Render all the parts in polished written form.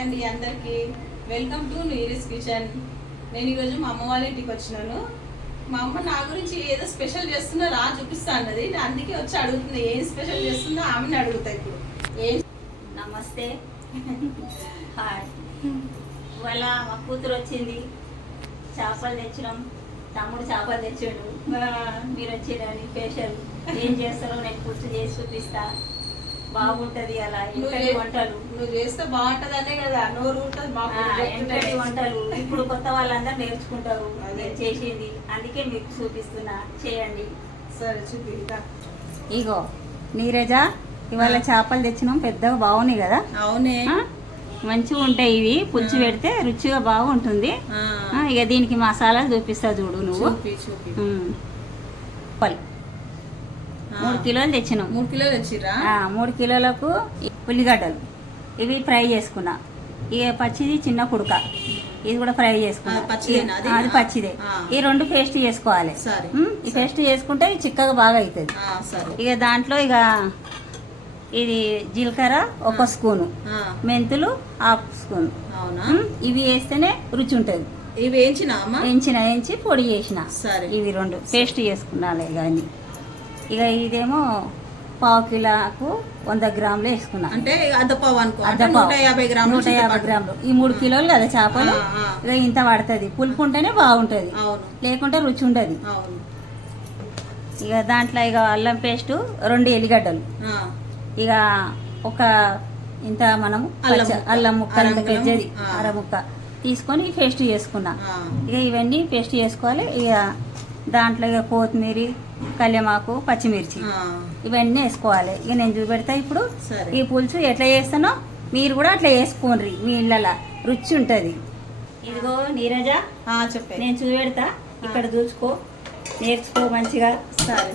అండి అందరికి welcome to నీరీస్ kitchen. నేను ఈరోజు మా అమ్మ వాళ్ళ ఇంటికి వచ్చినాను. మా అమ్మ నా గురించి ఏదో స్పెషల్ చేస్తుందో రా చూపిస్తా అన్నది. అందుకే వచ్చి అడుగుతుంది ఏం స్పెషల్ చేస్తుందో ఆమెను అడుగుతా ఇప్పుడు. ఏం నమస్తే. హాయ్. ఇవాళ మా కూతురు వచ్చింది, చేపలు తెచ్చినాం. తమ్ముడు చేపలు తెచ్చాడు, మీరు వచ్చిరని స్పెషల్. ఏం చేస్తారో నేను గుర్తు చేసి చూపిస్తా. బాగుంటది అలా ఎంతటి వంటలు నువ్వు చేస్తే బాగుంటది అనే కదా నోరు ఉంటుంది. ఎంతటి వంటలు ఇప్పుడు కొత్త వాళ్ళందరూ నేర్చుకుంటారు నేను చేసింది, అందుకే మీకు చూపిస్తున్నా. చేయండి. సరే చూపిస్తా. ఇగో నీరజ, ఇవాళ చేపలు తెచ్చినాం, పెద్దగా బాగున్నాయి కదా. అవునే, మంచిగా ఉంటాయి ఇవి. పులుసు పెడితే రుచిగా బాగుంటుంది. ఇక దీనికి మసాలాలు చూపిస్తా చూడు నువ్వు. 3 కిలోలు తెచ్చినాం. 3 కిలోలు తెచ్చిరా? 3 కిలోలకు ఉల్లిగడ్డలు ఇవి ఫ్రై చేసుకున్నా. ఇక పచ్చిది చిన్న కుడక, ఇది కూడా ఫ్రై చేసుకున్నా. అది పచ్చిదే. ఈ 2 పేస్ట్ చేసుకోవాలి. ఈ పేస్ట్ చేసుకుంటే చిక్కగా బాగా అవుతుంది. ఇక దాంట్లో ఇక ఇది జీలకర్ర 1 స్పూను, మెంతులు 1/2 స్పూను. ఇవి వేస్తేనే రుచి ఉంటుంది. ఇవి వేయించి పొడి చేసిన. ఇవి 2 పేస్ట్ చేసుకున్నాలే కానీ. ఇక ఇదేమో 1/2 కిలోకు 100 గ్రాములు వేసుకున్నా. అంటే అర్ధ పావు 150 గ్రాములు. ఈ 3 కిలోలు కదా చేపలు, ఇక ఇంత పడుతుంది. పులుపు ఉంటేనే బాగుంటది, లేకుంటే రుచి ఉండదు. ఇక దాంట్లో ఇక అల్లం పేస్టు 2 ఎల్లిగడ్డలు, ఇక ఒక ఇంత మనము అల్లం ముక్క ఇంత పెద్దది అర ముక్క తీసుకొని పేస్ట్ చేసుకున్నా. ఇక ఇవన్నీ పేస్ట్ చేసుకోవాలి. ఇక దాంట్లో ఇక కొత్తిమీర, కళ్యామాకు, పచ్చిమిర్చి ఇవన్నీ వేసుకోవాలి. ఇక నేను చూపెడతా ఇప్పుడు. ఈ పులుసు ఎట్లా చేస్తానో మీరు కూడా అట్లా వేసుకోండి, మీ ఇళ్ళ రుచి ఉంటుంది. ఇదిగో నీరజ, నేను చూపెడతా, ఇక్కడ చూసుకో, నేర్చుకో మంచిగా. సరే,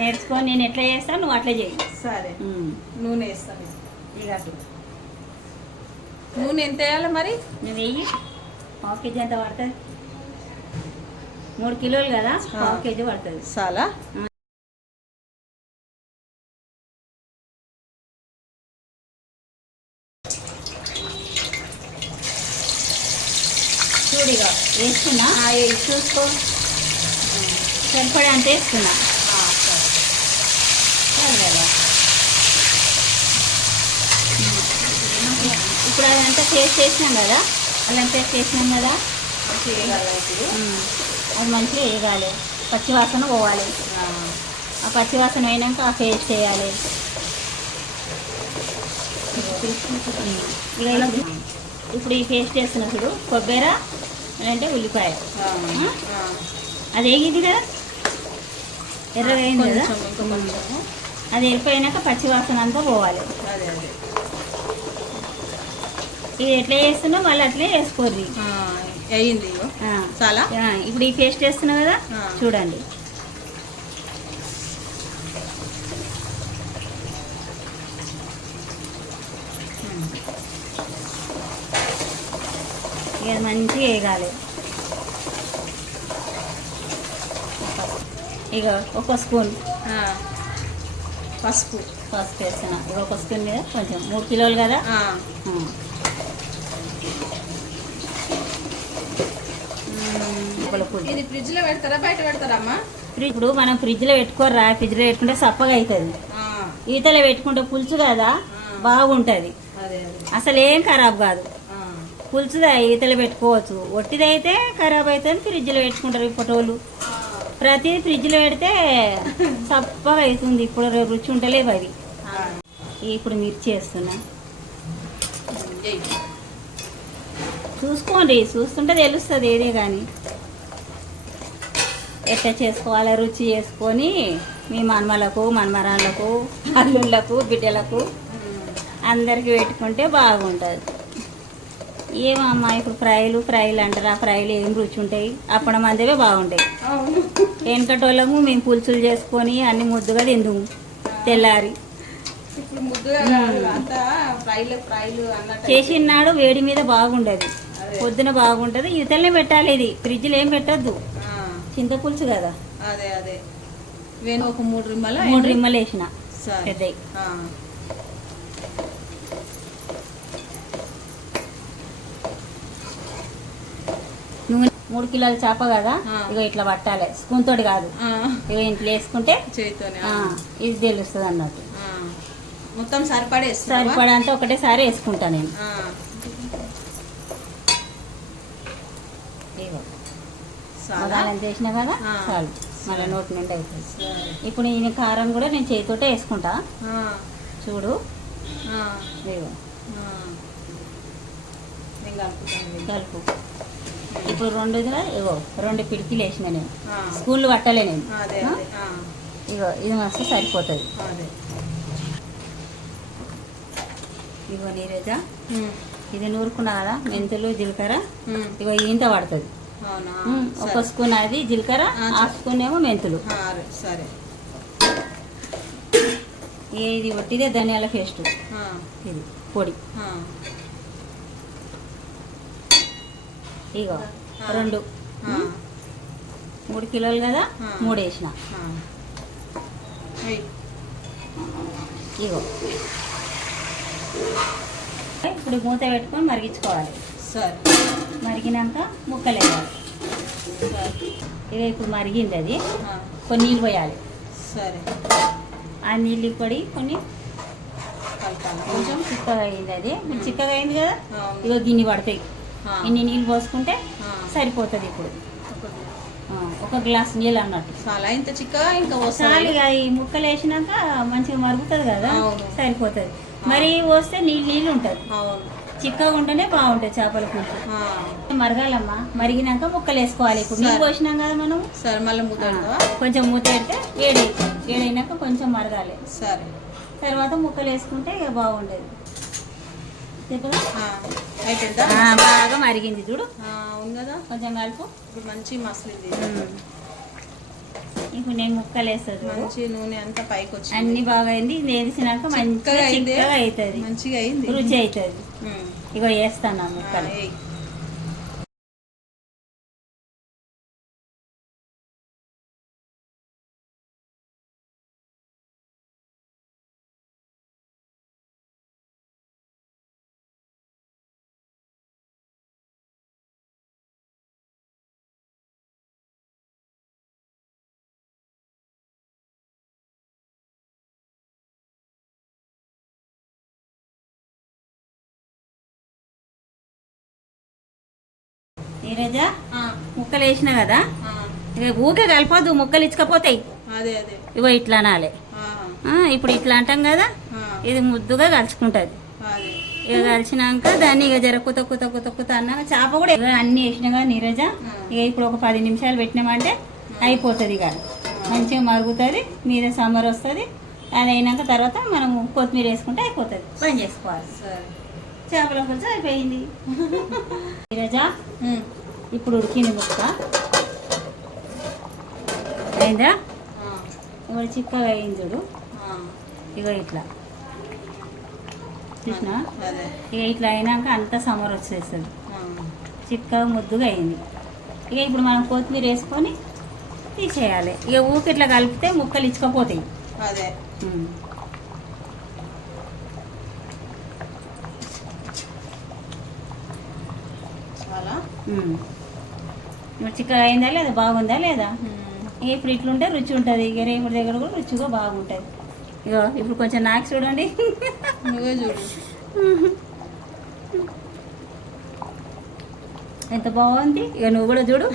నేర్చుకో. నేను ఎట్లా చేస్తాను నువ్వు అట్లా చేయి. సరే, నూనె వేస్తాను. ఇక నూనె ఎంత వేయాలి మరి? నువ్వు వెయ్యి. 1/2 కేజీ ఎంత పడుతుంది? 3 కిలోలు కదా, 1/2 కేజీ పడుతుంది. చాలా. చూడిగా వేసుకున్నా, చూసుకో. సరిపడా అంత వేసుకున్నా. ఇప్పుడు అదంతా పేస్ట్ చేసినాం కదా, అల్లం పేస్ట్ చేసినాం కదా, అది మంచిగా వేయాలి. పచ్చివాసన పోవాలి. ఆ పచ్చివాసన అయినాక ఆ పేస్ట్ వేయాలి. ఇప్పుడు ఈ పేస్ట్ వేస్తున్నా చూడు, కొబ్బరి అంటే ఉల్లిపాయ, అది వేగింది కదా, ఎర్రగా అయింది కదా. అది వెళ్ళిపోయినాక పచ్చివాసన అంతా పోవాలి. ఇది ఎట్లా చేస్తున్నా మళ్ళీ అట్లే వేసుకోర్రి. అయ్యింది చాలా. ఇప్పుడు ఈ పేస్ట్ వేస్తున్నా కదా, చూడండి. ఇక మంచిగా వేగాలి. ఇక 1 స్పూన్ పసుపు వేస్తున్నా. ఇక 1 స్పూన్ మీద కొంచెం 3 కిలోలు కదా. ఇది ఫ్రిడ్జ్ లో పెడతారా బయట పెడతారమ్మా? ఇప్పుడు మనం ఫ్రిడ్జ్ లో పెట్టుకోరా, ఫ్రిడ్జ్ లో పెట్టుకుంటే సప్పగా అవుతుంది. ఈతలో పెట్టుకుంటే పులుసు కదా బాగుంటది, అసలు ఏం ఖరాబ్ కాదు. పులుసుదా ఈతలో పెట్టుకోవచ్చు, ఒట్టిదైతే ఖరాబ్ అవుతుంది. ఫ్రిడ్జ్ లో పెట్టుకుంటారు ఇప్పటోళ్ళు. ప్రతిదీ ఫ్రిడ్జ్ లో పెడితే సప్పగా అవుతుంది. ఇప్పుడు రుచి ఉండలేవు అవి. ఇప్పుడు మిర్చి వేస్తున్నా. చూసుకోండి, చూస్తుంటే తెలుస్తుంది ఏదే కానీ. ఎట్లా చేసుకోవాలి రుచి చేసుకొని మీ మనమలకు, మనమరాళ్ళకు, అల్లుళ్ళకు, బిడ్డలకు అందరికి పెట్టుకుంటే బాగుంటుంది. ఏమమ్మా ఇప్పుడు ఫ్రైలు అంటారు, ఆ ఫ్రైలు ఏం రుచి ఉంటాయి? అప్పడం మందివే బాగుంటాయి. వెనకటోళ్ళము మేము పులుసులు చేసుకొని అన్ని ముద్దుగా తిందుము తెల్లారి. చేసినాడు వేడి మీద బాగుండదు, పొద్దున బాగుంటది. ఇతలనే పెట్టాలి. ఇది ఫ్రిడ్జ్లో ఏం పెట్టద్దు, చింతపులుసు కదా. ఒక 3 రిమ్మలు వేసిన పెద్దవి. నూనె 3 కిలోల చేప కదా, ఆ. ఇగో ఇట్లా పట్టాలి, స్పూన్ తోటి కాదు. ఆ, ఇగో ఇంట్లో వేసుకుంటే చేతితోనే ఇది తెలుస్తుంది అన్నట్టు. మొత్తం సరిపడేస్తావా? సరిపడంతా ఒకటేసారి వేసుకుంటా నేను. ఇగో మగాలని చేసిన కదా చాలు, మళ్ళీ నోటి నిండా అవుతుంది. ఇప్పుడు ఈ కారం కూడా నేను చేతితోటే వేసుకుంటా చూడు. ఇగో కలుపు. ఇప్పుడు 2 పిడికిలు వేసిన నేను, స్కూల్లో పట్టలే నేను. ఇగో ఇది మస్తు సరిపోతుంది. ఇగో నీరేజ, ఇది నూరుకున్నా కదా, మెంతులు జీలకర్ర, ఇగో ఇంత పడుతుంది. ఒక స్పూన్ అది జీలకర్ర, హాఫ్ స్పూన్ ఏమో మెంతులు. సరే, ఇది ఒట్టిదే ధనియాల పేస్ట్, ఇది పొడి. ఇగో 3 కిలోలు కదా, 3 వేసిన. ఇగో ఇప్పుడు మూత పెట్టుకొని మరిగించుకోవాలి. సరే, మరిగినాక ముక్కలు వేయాలి. ఇక ఇప్పుడు మరిగింది అది, కొన్ని నీళ్ళు పోయాలి. సరే, ఆ నీళ్ళు పొడి కొన్ని కొంచెం చిక్కగా అయింది. అది చిక్కగా అయింది కదా, ఇగో గిన్నె పడతాయి. ఇన్ని నీళ్ళు పోసుకుంటే సరిపోతుంది. ఇప్పుడు ఒక గ్లాస్ నీళ్ళు అన్నట్టు చాలా. ఇంత చిక్కగా ఇంకా చాలు. ఇక ఈ ముక్కలు వేసినాక మంచిగా మరుగుతుంది కదా, సరిపోతుంది. మరి పోస్తే నీళ్ళు ఉంటుంది. చిక్కగా ఉంటేనే బాగుంటుంది చేపల పులుసు. మరగాలమ్మా, మరిగినాక ముక్కలు వేసుకోవాలి. ఇప్పుడు నీళ్ళు పోసినాం కదా మనం. సరే, మళ్ళీ మూత కొంచెం మూత పెడితే వేడైనాక కొంచెం మరగాలి. సరే, తర్వాత ముక్కలు వేసుకుంటే ఇక బాగుంటుంది. అయిపోయిందా? బాగా మరిగింది చూడు. ఉంది కదా, కొంచెం కలుపు. ఇప్పుడు మంచి మసలింది. ఇప్పుడు నేను ముక్కలు వేస్తుంది, మంచి నూనె అంతా పైకి వచ్చి అన్ని బాగా అయింది. వేసినాక మంచిగా అవుతుంది, మంచిగా అయింది, రుచి అవుతుంది. ఇగో వేస్తాను ముక్కలు. నీరజ, ముక్కలు వేసిన కదా, ఇక ఊకే కలపొద్దు, ముక్కలు ఇచ్చకపోతాయి. ఇగో ఇట్లా అనాలి. ఇప్పుడు ఇట్లా అంటాం కదా, ఇది ముద్దుగా కలుసుకుంటుంది. ఇక కలిసినాక దాన్ని ఇక జర కుత అన్నాక చేప కూడా ఇక అన్ని వేసినా కదా నీరజ, ఇక ఇప్పుడు ఒక 10 నిమిషాలు పెట్టినామంటే అయిపోతుంది. ఇక మంచిగా మరుగుతుంది, మీద సమ్మర్ వస్తుంది. అది అయినాక తర్వాత మనం కొత్తిమీర వేసుకుంటే అయిపోతుంది, బంద్ చేసుకోవాలి. చేపల పులుసు అయిపోయింది. నీరజ, ఇప్పుడు ఉడికింది ముక్క అయిందా? ఇప్పుడు చిక్కగా అయింది చూడు. ఇగో ఇట్లా చూసినా, ఇక ఇట్లా అయినాక అంతా సమ్మర్ వచ్చేస్తుంది, చిక్కగా ముద్దుగా అయింది. ఇక ఇప్పుడు మనం కొత్తిమీర వేసుకొని తీసేయాలి. ఇక ఊకి ఇట్లా కలిపితే ముక్కలు ఇచ్చకపోతాయి. చిక్కగా అయిందా లేదా, బాగుందా లేదా? ఇప్పుడు ఇట్లుంటే రుచి ఉంటుంది. ఇక రేపటి దగ్గర కూడా రుచిగా బాగుంటుంది. ఇగో ఇప్పుడు కొంచెం నాకు చూడండి, నువ్వే చూడు ఎంత బాగుంది. ఇక నువ్వు కూడా చూడు.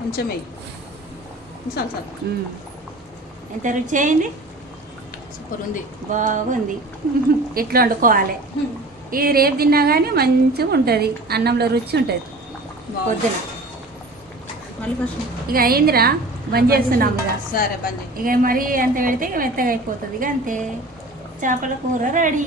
కొంచెం ఎంత రుచి అయింది, సూపర్ ఉంది, బాగుంది. ఇట్లా వండుకోవాలి. ఇది రేపు తిన్నా కానీ మంచిగా ఉంటుంది, అన్నంలో రుచి ఉంటుంది పొద్దున. ఇక అయిందిరా, బంద్ చేస్తున్నాం ఇక. సరే, బంద్. ఇక మరి అంత పెడితే ఇక మెత్తగా అయిపోతుంది. ఇక అంతే, చేపల కూర రెడీ.